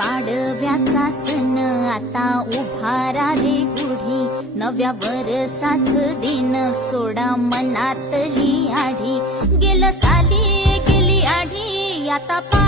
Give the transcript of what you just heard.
पाडव्याचा उभारा रे गुढी नव्या दिन सोडा मनातली आढी गेल साली गेली आढी आता